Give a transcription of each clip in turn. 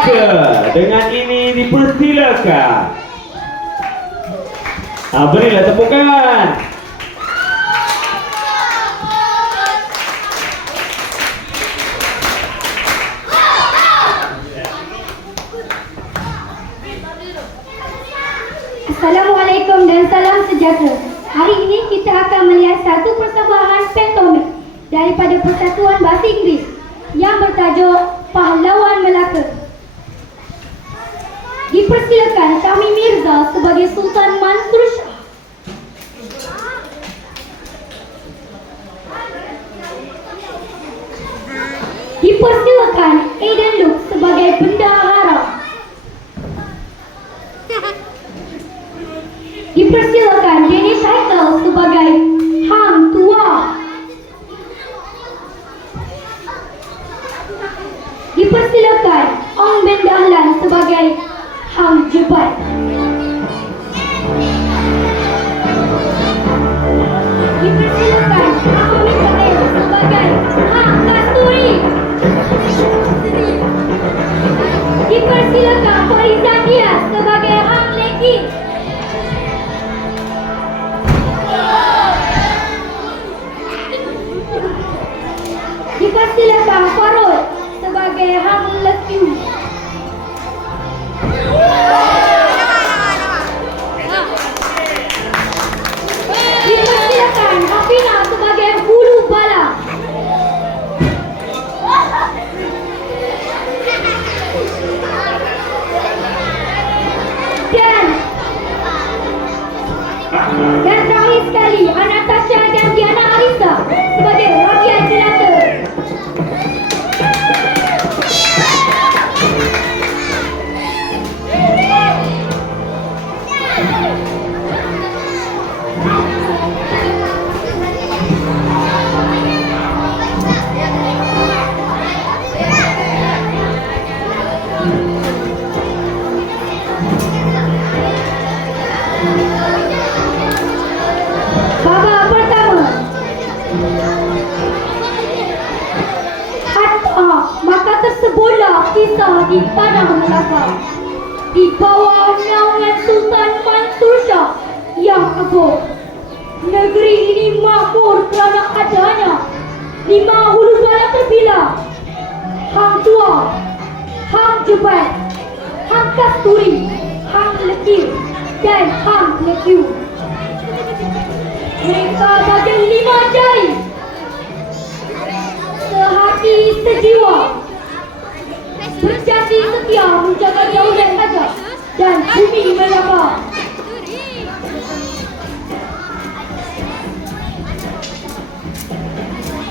Maka dengan ini dipersilakan. Berilah tepukan. Assalamualaikum dan salam sejahtera. Hari ini kita akan melihat satu persembahan pantomim daripada Persatuan Bahasa Inggeris yang bertajuk Pahlawan Melaka. Dipersilakan Syahmi Mirza sebagai Sultan Mansur Shah. Dipersilakan Aiden Luke sebagai Bendahara. Dipersilakan Dennis Haikal sebagai Hang Tua. Dipersilakan Ong bin Dahlan sebagai Hang Jebat. Dipersilakan Ahmad Zahir sebagai Hang Kasturi. Dipersilakan Farizan Diaz sebagai Hang Leki. Dipersilakan Farul sebagai Hang Lekiu. Dipersilakan Hafina sebagai Hulu Bala. Dan terakhir sekali Anastasia dan Diana Arisa sebagai Rakyat Jelata. Babak pertama. Hatta maka tersebutlah kisah di tanah Melaka di bawah naungan Sultan Mansur Shah yang agung. Negeri ini makmur kerana adanya 5 hulu bala terpilah: Hang Tua, Hang Jebat, Hang Kasturi, Hang Lekiu dan Hang Lekiu. Mereka bagai 5 jari, sehati sejiwa, berjanji setia menjaga daulat raja dan bumi Melaka.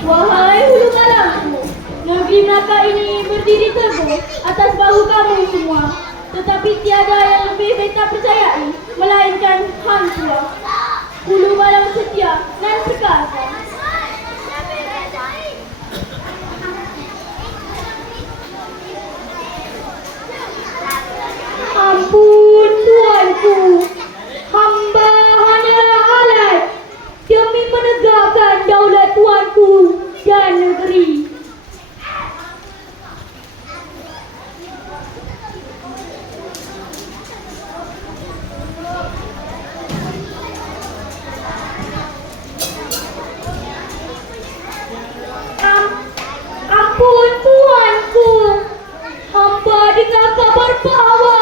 Wahai hulu balangku, negeri Melaka ini berdiri teguh atas bahu kamu semua. Tetapi tiada yang lebih beta percayai melainkan Hang Tua, hulu balang setia dan perkasa. Ampun tuanku, hamba hanyalah alat demi menegakkan daulat tuanku dan negeri. Ampun tuanku, hamba dengar kabar bahawa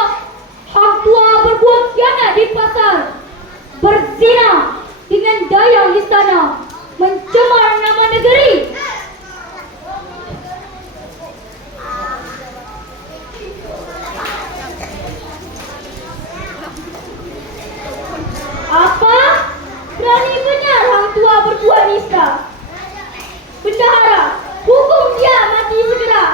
Hang Tua berbuat khianat di pasar, berzina dengan dayang istana, mencemar nama negeri. Apa? Berani benar Hang Tua berbuat nista? Bendahara, hukum dia mati segera.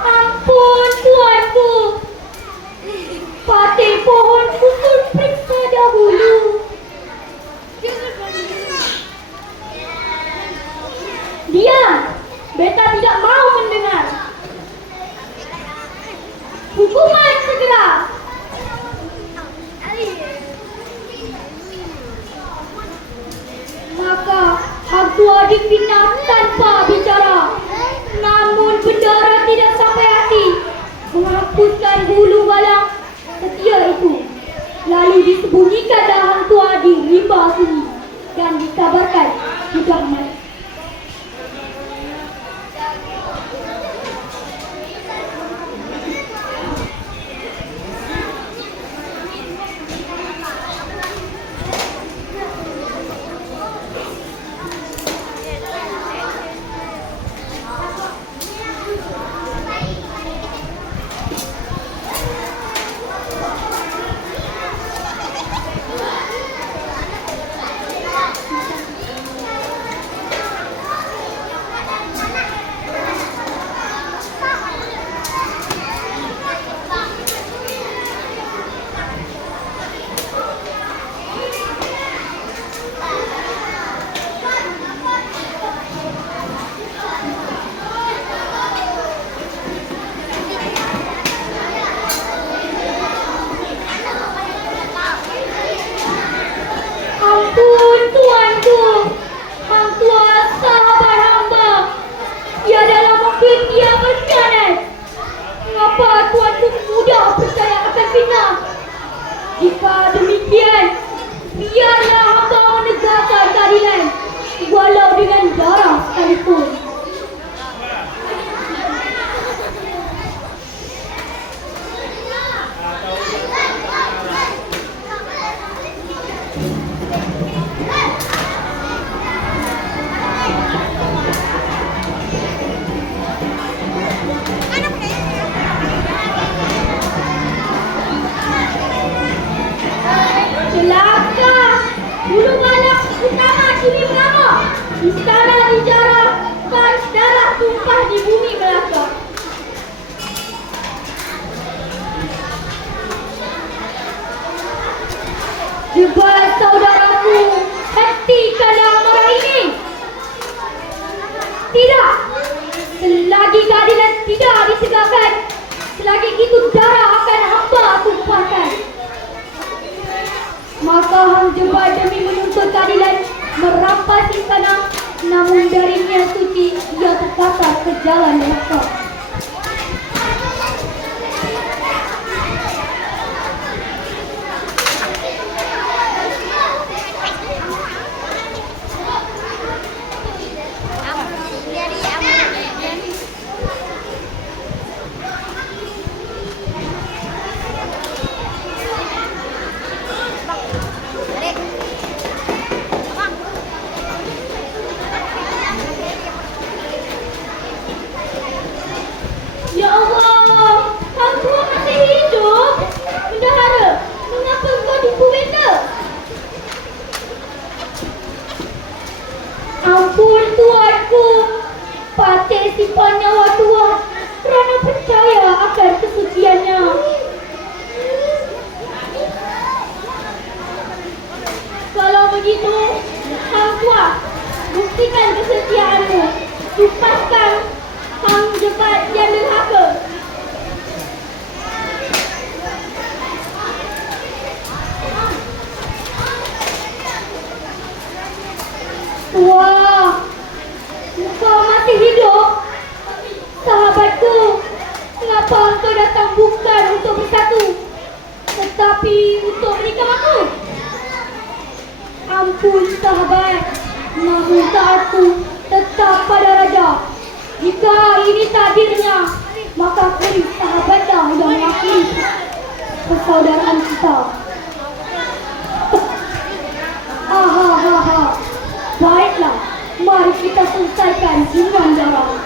Ampun tuanku, patih pohon pukul periksa dahulu. Diam, beta tidak mau mendengar. Hukuman segera. Maka Sang tua dipinang tanpa bicara, namun bendara tidak sampai hati menghapuskan bulu balang setia itu. Lalu disembunyikan hang tua di rimba sunyi dan dikabarkan sudah mati. Ampun tuanku, hang tua sahabat hamba, tiadalah mungkin dia berkhianat. Mengapa tuanku mudah percaya akan fitnah? Jika demikian, biarlah hamba menegakkan keadilan, walau dengan darah sekalipun. Celaka! Bulu balang utama kini mengamuk. Istana dijarah, kars darah tumpah di bumi Melaka. Jebal saudaraku, hentikanlah amarah ini. Tidak! Selagi keadilan tidak ditegakkan, selagi itu darah akan hamba tumpahkan. Maka hang jebal demi menuntut keadilan merampas istana, namun dari niat suci ia terkasar ke jalan neraka. Ya Allah, hang tua masih hidup. Bendahara, mengapa engkau tipu benda? Ampun tuanku, patih simpan nyawa tua kerana percaya akan kesuciannya. Kalau begitu, hang tua, buktikan kesetiaanmu. Tupaskan hang jebat yang derhaka. Wah, engkau masih hidup? Sahabatku, mengapa engkau datang bukan untuk bersatu, tetapi untuk menikah aku? Ampun sahabat, namun taatku tetap pada raja. Jika ini takdirnya, maka keris sahabatlah yang mengakhiri persaudaraan kita. Hahaha. Baiklah, mari kita selesaikan hubungan darah.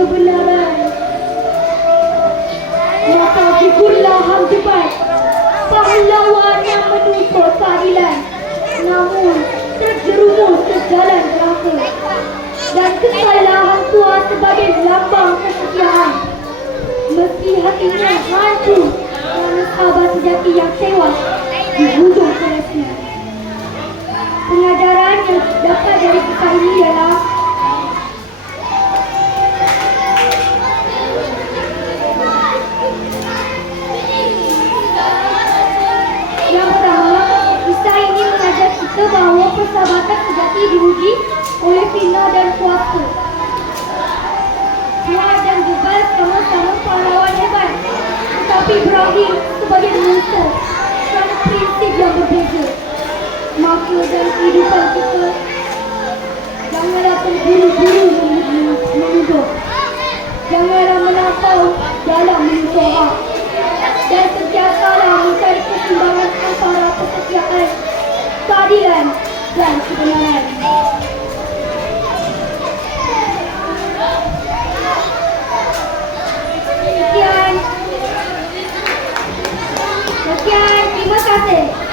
kebenaran. Maka figurlah Ham Jebat, pahlawan yang menuntut keadilan, namun terjerumus ke jalan neraka. Dan kekallah Hang Tuah sebagai lambang kesetiaan. Meski hatinya hancur kerana sahabat sejati yang tewas di hujung kerasnya. Pengajaran yang dapat dari kisah ini ialah yang pertama, kisah ini mengajar kita bahawa persahabatan sejati diuji oleh fitnah dan kuasa. Tuah dan Jebal sama-sama pahlawan hebat, tetapi berakhir sebagai musuh kerana prinsip yang berbeza. Maka dalam kehidupan kita, janganlah terburu-buru menuduh. Janganlah melampau dalam menuntut hak. Dan sentiasalah mencari keseimbangan antara kesetiaan, keadilan dan kebenaran. Sekian, terima kasih.